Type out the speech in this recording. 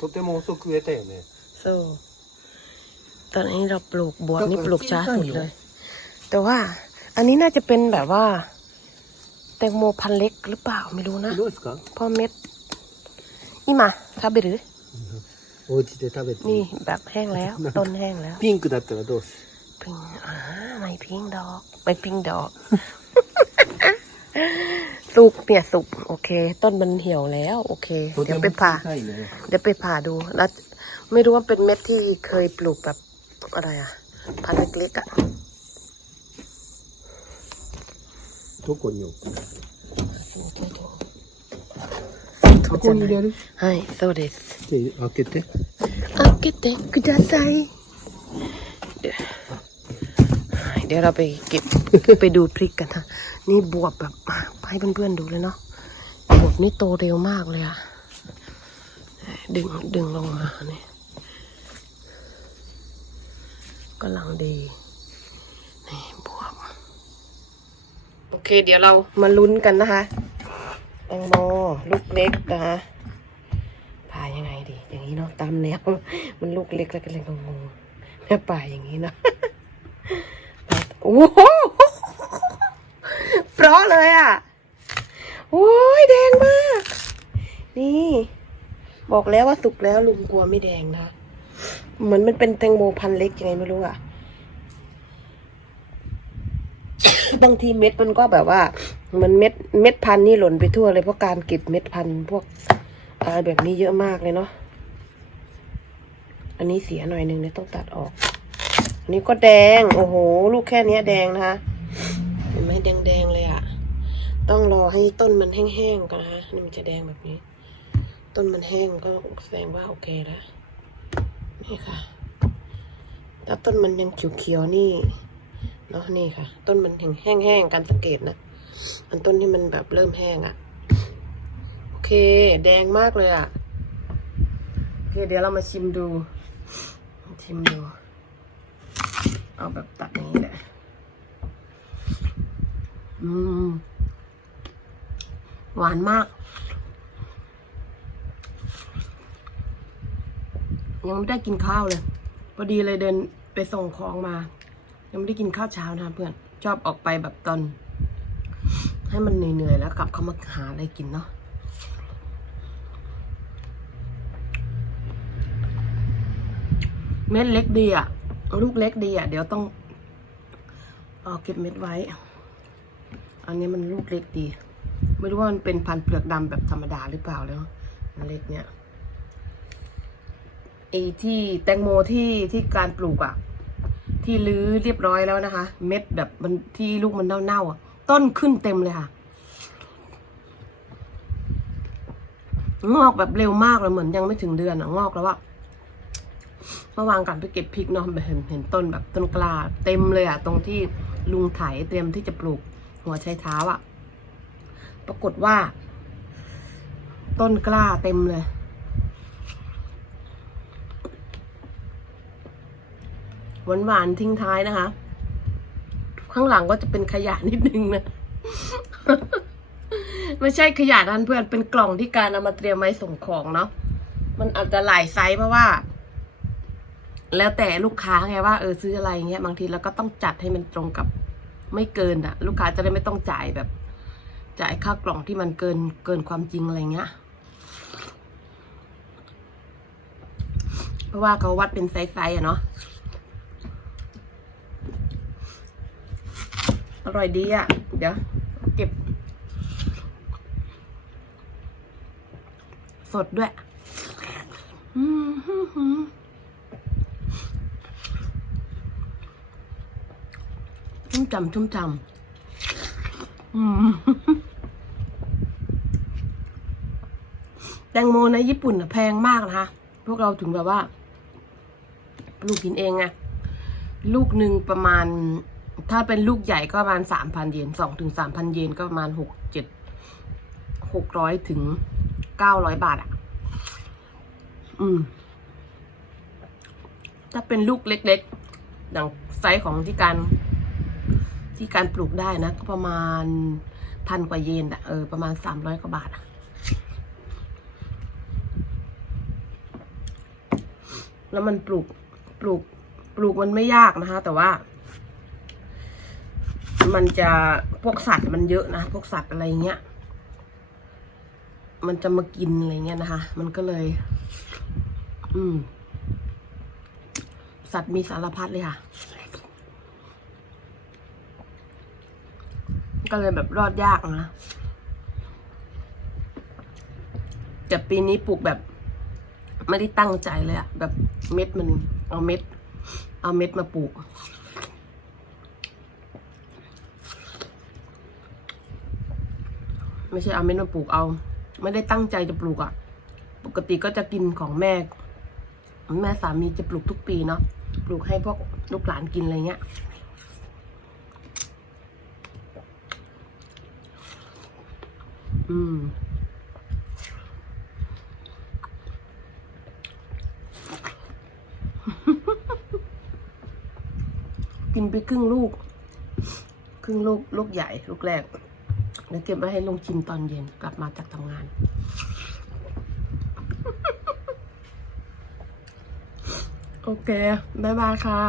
とても遅く植えたよね โซ่ตอนนี้เราปลูกบวบนี่ปลูกช้าสุดเลย แต่ว่า อันนี้น่าจะเป็นแบบว่า แตงโมพันธุ์เล็กหรือเปล่าไม่รู้นะ どうですか เพ่อเม็ดนี่มาทาเบหรือ お家で食べて นี่แบบแห้งแล้ว ต้นแห้งแล้ว ピンクだったらどうす พิงอ่าไม่พิงดอก ไม่พิงดอก สุกเนี่ยสุกโอเค ต้นมันเหี่ยวแล้ว โอเค る เดี๋ยวไปผ่า いね เดี๋ยวไปผ่าดู แล้ว ไม่รู้ว่าเป็นเม็ดที่เคยปลูกแบบอะไรอะพันธุ์เล็กๆอะ どこに置くここに入れる はいそうです じゃあ開けて開けてくださいเดี๋ยวเดี๋ยวเราไปเก็บ ไปดูพริกกันนะนี่บวบแบบ ให้เพื่อนๆดูเลยเนาะบวบนี่โตเร็วมากเลยอะดึงดึงลงมาเนี่ยกำลังดีนี่บวบโอเค เดี๋ยวเรามาลุ้นกันนะคะแตงโมลูกเล็กนะคะผ่ายังไงดี อย่างนี้เนาะตามแนว มันลูกเล็กแล้วก็เลยงงๆแม่ป่าอย่างนี้เนาะโอ้โหเพราะเลยอะ โอ้ยแดงมาก นี่ บอกแล้วว่าสุกแล้วลุงกลัวไม่แดงนะ เหมือนมันเป็นแตงโมพันเล็กยังไงไม่รู้อะบางทีเม็ดมันก็แบบว่าเหมันเม็ดเม็ดพันนี่หล่นไปทั่วเลยเพราะการเก็บเม็ดพันพวกอะไรแบบนี้เยอะมากเลยเนาะ อันนี้เสียหน่อยหนึ่งเนี่ยต้องตัดออก อันนี้ก็แดง โอ้โห ลูกแค่เนี้ยแดงนะคะ เห็นไหมแดงๆเลยอะ่ะ ต้องรอให้ต้นมันแห้งๆก่อนนะคะนี่มันจะแดงแบบนี้ ต้นมันแห้งก็แสดงว่าโอเคแล้วนี่ค่ะถ้าต้นมันยังเขียวๆนี่เนาะนี่ค่ะ ต้นมันแห้งๆกันสังเกตนะอันต้นที่มันแบบเริ่มแห้งอะ่ะ โอเค แดงมากเลยอะ่ะ โอเค เดี๋ยวเรามาชิมดู ชิมดู เอาแบบตัดนี้แหละอืม หวานมาก ยังไม่ได้กินข้าวเลยพอดีเลยเดินไปส่งของมา ยังไม่ได้กินข้าวเช้านะเพื่อน ชอบออกไปแบบตอน ให้มันเหนื่อยๆแล้วกลับเข้ามาหาอะไรกินเนาะเม็ดเล็กดีอะ ลูกเล็กดีอะ เดี๋ยวต้องเอาเก็บเม็ดไว้ อันนี้มันลูกเล็กดี ไม่รู้ว่ามันเป็นพันเปลือกดำแบบธรรมดาหรือเปล่าแล้วมันเล็กเนี่ยไอ้ที่แตงโมที่ที่การปลูกอะ ที่ลื้อเรียบร้อยแล้วนะคะ เม็ดแบบมันที่ลูกมันเน่าๆอะ ต้นขึ้นเต็มเลยค่ะ งอกแบบเร็วมากเลยเหมือนยังไม่ถึงเดือนอะ งอกแล้วอะเมื่อวานก่อนไปเก็บพริกเนาะเห็นเห็นต้นแบบต้นกล้าเต็มเลยอะตรงที่ลุงไถเตรียมที่จะปลูกหัวไชเท้าอะป รากฏว่า ต้นกล้าเต็มเลย หวานหวานทิ้งท้ายนะคะ ข้างหลังก็จะเป็นขยะนิดนึงนะ ไม่ใช่ขยะนั่นเพื่อนเป็นกล่องที่การเอามาเตรียมไว้ส่งของเนาะมันอาจจะหลายไซส์เพราะว่า แล้วแต่ลูกค้าไงว่าเออซื้ออะไรเงี้ยบางทีเราก็ต้องจัดให้มันตรงกับไม่เกินอะลูกค้าจะได้ไม่ต้องจ่ายแบบ จ่ายค่ากล่องที่มันเกินเกินความจริงอะไรเงี้ย เพราะว่าเขาวัดเป็นไซส์ๆอะเนาะ อร่อยดีอะเดี๋ยว เก็บ สดด้วย อืมชุ่มจำชุ่มจำอืม แตงโมในญี่ปุ่นแพงมากนะคะ พวกเราถึงแบบว่าปลูกกินเองไงลูกหนึ่งประมาณ ถ้าเป็นลูกใหญ่ก็ประมาณสามพันเยนสองถึงสามพันเยนก็ประมาณหกเจ็ดหกร้อยถึงเก้าร้อยบาทอะ อืม ถ้าเป็นลูกเล็กๆอย่างไซส์ของที่การ ที่การปลูกได้นะ ก็ประมาณพันกว่าเยนอะเออประมาณสามร้อยกว่าบาทอะ แล้วมันปลูกปลูกปลูกมันไม่ยากนะคะ แต่ว่า มันจะพวกสัตว์มันเยอะนะพวกสัตว์อะไรเงี้ย มันจะมากินอะไรเงี้ยนะคะ มันก็เลย อืม สัตว์มีสารพัดเลยค่ะ ก็เลยแบบรอดยากนะแต่ปีนี้ปลูกแบบ ไม่ได้ตั้งใจเลยอะแบบเม็ดมันเอาเม็ด เอาเม็ดมาปลูก ไม่ใช่เอาเม็ดมาปลูกเอา ไม่ได้ตั้งใจจะปลูกอะปกติก็จะกินของแม่ แม่สามีจะปลูกทุกปีเนาะปลูกให้พวกลูกหลานกินอะไรเงี้ยอืม กินไปครึ่งลูก ครึ่งลูกลูกใหญ่ลูกแรกแล้วเก็บไว้ให้ลุงชิมตอนเย็นกลับมาจากทำงาน โอเค บ๊ายบายค่ะ